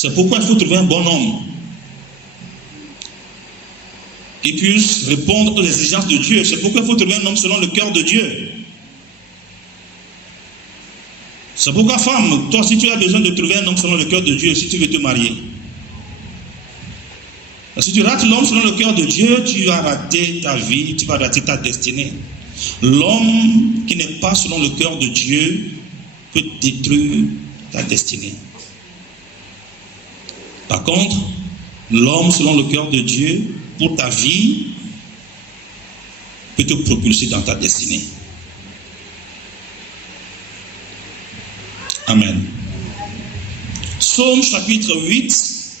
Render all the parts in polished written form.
C'est pourquoi il faut trouver un bon homme qui puisse répondre aux exigences de Dieu. C'est pourquoi il faut trouver un homme selon le cœur de Dieu. C'est pourquoi, femme, toi, si tu as besoin de trouver un homme selon le cœur de Dieu, si tu veux te marier, si tu rates l'homme selon le cœur de Dieu, tu vas rater ta vie, tu vas rater ta destinée. L'homme qui n'est pas selon le cœur de Dieu peut détruire ta destinée. Par contre, l'homme selon le cœur de Dieu, pour ta vie, peut te propulser dans ta destinée. Amen. Psaume chapitre 8,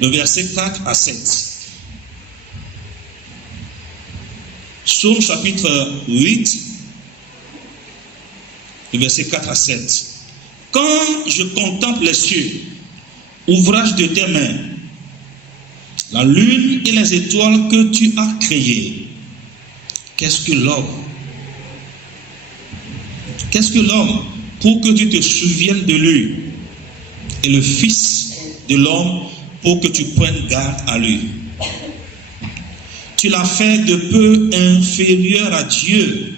le verset 4 à 7. Psaume chapitre 8, le verset 4 à 7. Quand je contemple les cieux, ouvrage de tes mains, la lune et les étoiles que tu as créées, qu'est-ce que l'homme? Qu'est-ce que l'homme pour que tu te souviennes de lui, et le Fils de l'homme pour que tu prennes garde à lui? Tu l'as fait de peu inférieur à Dieu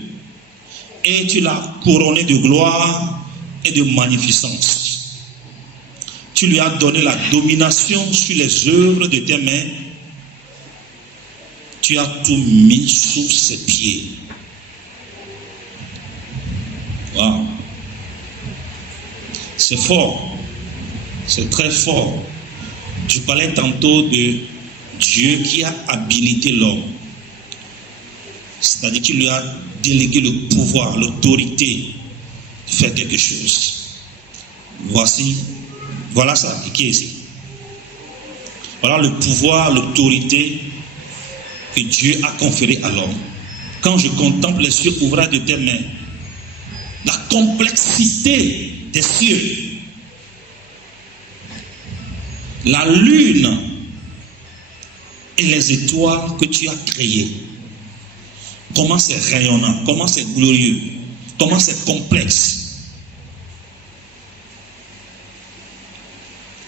et tu l'as couronné de gloire et de magnificence. Tu lui as donné la domination sur les œuvres de tes mains. Tu as tout mis sous ses pieds. Wow. C'est fort. C'est très fort. Je parlais tantôt de Dieu qui a habilité l'homme. C'est-à-dire qu'il lui a délégué le pouvoir, l'autorité de faire quelque chose. Voilà ça, qui est ici. Voilà le pouvoir, l'autorité que Dieu a conféré à l'homme. Quand je contemple les cieux ouvrage de tes mains, la complexité des cieux, la lune et les étoiles que tu as créées, comment c'est rayonnant, comment c'est glorieux, comment c'est complexe.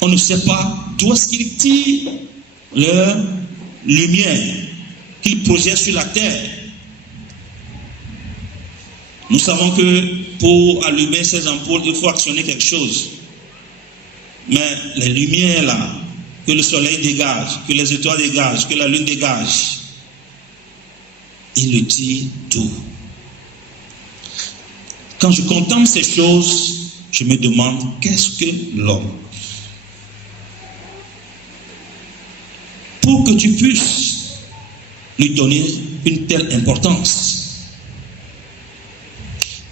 On ne sait pas d'où est-ce qu'il tire leur lumière qu'il projette sur la terre. Nous savons que pour allumer ces ampoules, il faut actionner quelque chose. Mais les lumières là, que le soleil dégage, que les étoiles dégagent, que la lune dégage, il le tire tout. Quand je contemple ces choses, je me demande, qu'est-ce que l'homme? Pour que tu puisses lui donner une telle importance,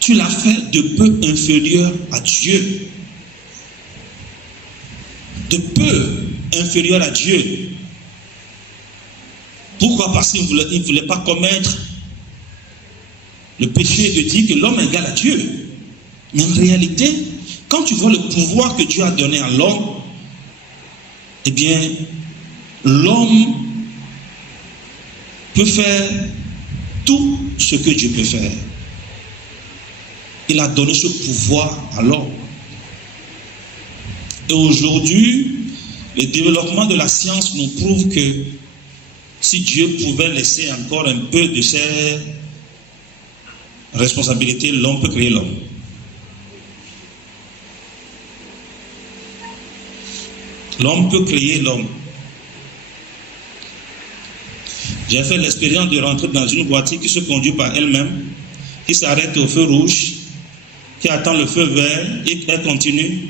tu l'as fait de peu inférieur à Dieu. De peu inférieur à Dieu. Pourquoi? Parce qu'il ne voulait pas commettre le péché de dire que l'homme est égal à Dieu. Mais en réalité, quand tu vois le pouvoir que Dieu a donné à l'homme, eh bien, l'homme peut faire tout ce que Dieu peut faire. Il a donné ce pouvoir à l'homme. Et aujourd'hui, le développement de la science nous prouve que si Dieu pouvait laisser encore un peu de ses responsabilités, l'homme peut créer l'homme. L'homme peut créer l'homme. J'ai fait l'expérience de rentrer dans une voiture qui se conduit par elle-même, qui s'arrête au feu rouge, qui attend le feu vert, et elle continue,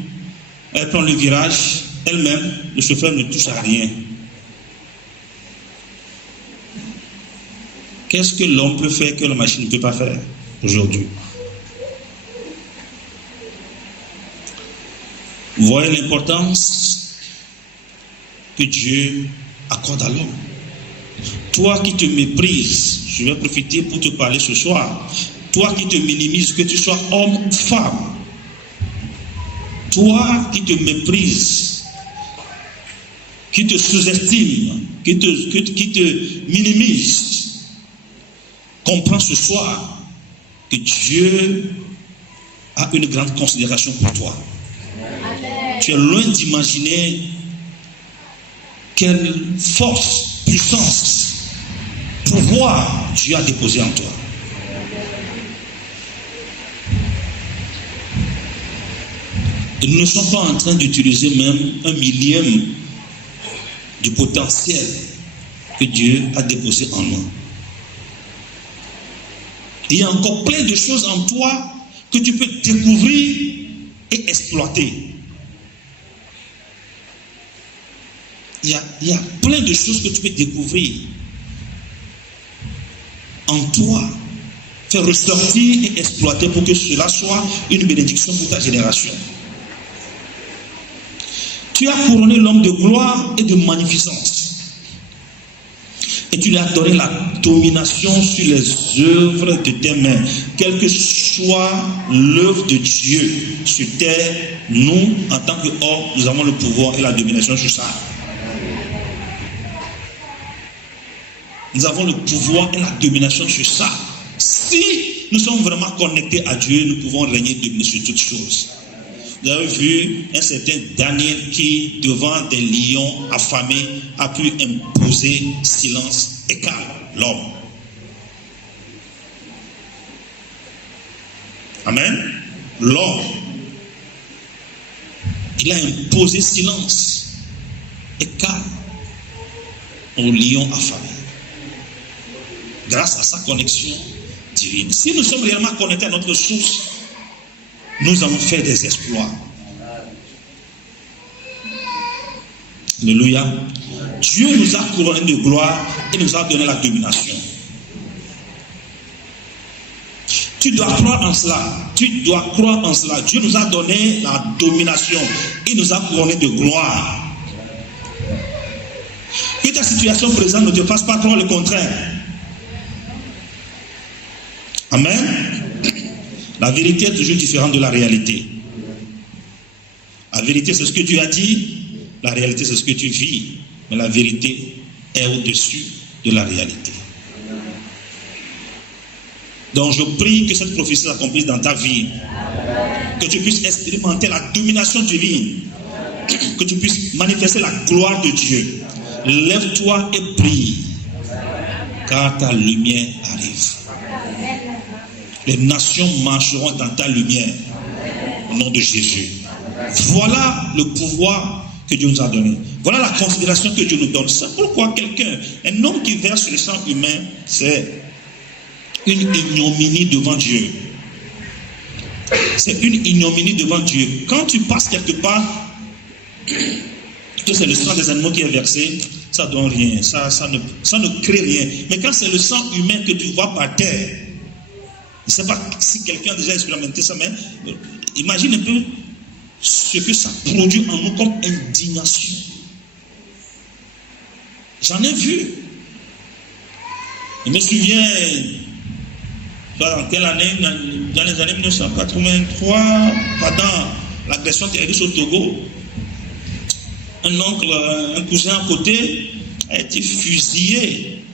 elle prend le virage, elle-même, le chauffeur ne touche à rien. Qu'est-ce que l'homme peut faire que la machine ne peut pas faire aujourd'hui? Vous voyez l'importance que Dieu accorde à l'homme. Toi qui te méprises, je vais profiter pour te parler ce soir. Toi qui te minimises, que tu sois homme ou femme. Toi qui te méprises, qui te sous-estime, qui te minimise, comprends ce soir que Dieu a une grande considération pour toi. Tu es loin d'imaginer quelle force, puissance, pouvoir Dieu a déposé en toi. Et nous ne sommes pas en train d'utiliser même 1/1000 du potentiel que Dieu a déposé en nous. Il y a encore plein de choses en toi que tu peux découvrir et exploiter. Il y a plein de choses que tu peux découvrir en toi, faire ressortir et exploiter pour que cela soit une bénédiction pour ta génération. Tu as couronné l'homme de gloire et de magnificence. Et tu lui as donné la domination sur les œuvres de tes mains. Quelle que soit l'œuvre de Dieu sur terre, nous, en tant qu'hommes, nous avons le pouvoir et la domination sur ça. Nous avons le pouvoir et la domination sur ça. Si nous sommes vraiment connectés à Dieu, nous pouvons régner dominer sur toutes choses. Vous avez vu un certain Daniel qui, devant des lions affamés, a pu imposer silence et calme, l'homme. Amen. L'homme. Il a imposé silence et calme aux lions affamés. Grâce à sa connexion divine. Si nous sommes réellement connectés à notre source, nous allons faire des exploits. Alléluia. Dieu nous a couronnés de gloire et nous a donné la domination. Tu dois croire en cela. Tu dois croire en cela. Dieu nous a donné la domination. Il nous a couronnés de gloire. Que ta situation présente ne te fasse pas croire le contraire. Amen. La vérité est toujours différente de la réalité. La vérité, c'est ce que Dieu a dit. La réalité, c'est ce que tu vis. Mais la vérité est au-dessus de la réalité. Donc, je prie que cette prophétie s'accomplisse dans ta vie. Que tu puisses expérimenter la domination divine. Que tu puisses manifester la gloire de Dieu. Lève-toi et prie. Car ta lumière arrive. Les nations marcheront dans ta lumière. Au nom de Jésus. Voilà le pouvoir que Dieu nous a donné. Voilà la considération que Dieu nous donne. C'est pourquoi un homme qui verse le sang humain, c'est une ignominie devant Dieu. C'est une ignominie devant Dieu. Quand tu passes quelque part, que c'est le sang des animaux qui est versé, ça ne donne rien. Ça ne crée rien. Mais quand c'est le sang humain que tu vois par terre, je ne sais pas si quelqu'un a déjà expérimenté ça, mais imagine un peu ce que ça produit en nous comme indignation. J'en ai vu. Je me souviens, dans quelle année, dans les années 1983, pendant l'agression terroriste au Togo, un oncle, un cousin à côté a été fusillé.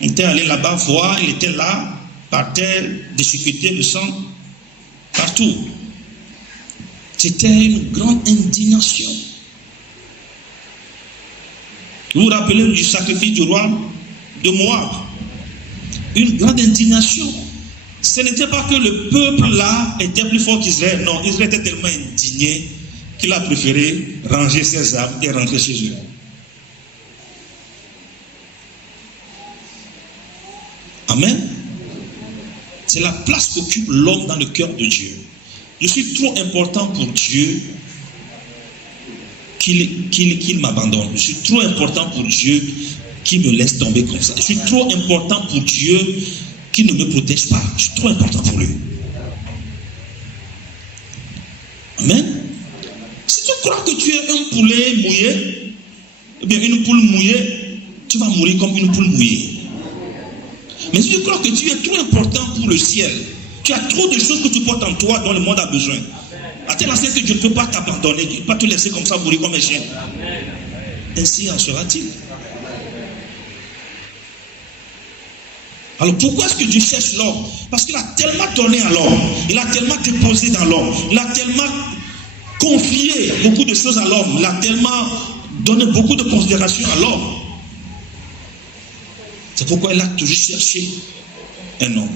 On était allé là-bas voir, il était là, par terre, déchiqueté, le sang, partout. C'était une grande indignation. Vous vous rappelez du sacrifice du roi de Moab? Une grande indignation. Ce n'était pas que le peuple là était plus fort qu'Israël. Non, Israël était tellement indigné qu'il a préféré ranger ses armes et rentrer chez eux. Amen. C'est la place qu'occupe l'homme dans le cœur de Dieu. Je suis trop important pour Dieu qu'il m'abandonne. Je suis trop important pour Dieu qu'il me laisse tomber comme ça. Je suis trop important pour Dieu qu'il ne me protège pas. Je suis trop important pour lui. Amen. Si tu crois que tu es un poulet mouillé, ou bien une poule mouillée, tu vas mourir comme une poule mouillée. Mais si tu crois que tu es trop important pour le ciel, tu as trop de choses que tu portes en toi dont le monde a besoin. À tel enseigne que Dieu ne peut pas t'abandonner, il ne peut pas te laisser comme ça mourir comme un chien. Ainsi en sera-t-il. Alors pourquoi est-ce que Dieu cherche l'homme? Parce qu'il a tellement donné à l'homme, il a tellement déposé dans l'homme, il a tellement confié beaucoup de choses à l'homme, il a tellement donné beaucoup de considération à l'homme. C'est pourquoi il a toujours cherché un homme.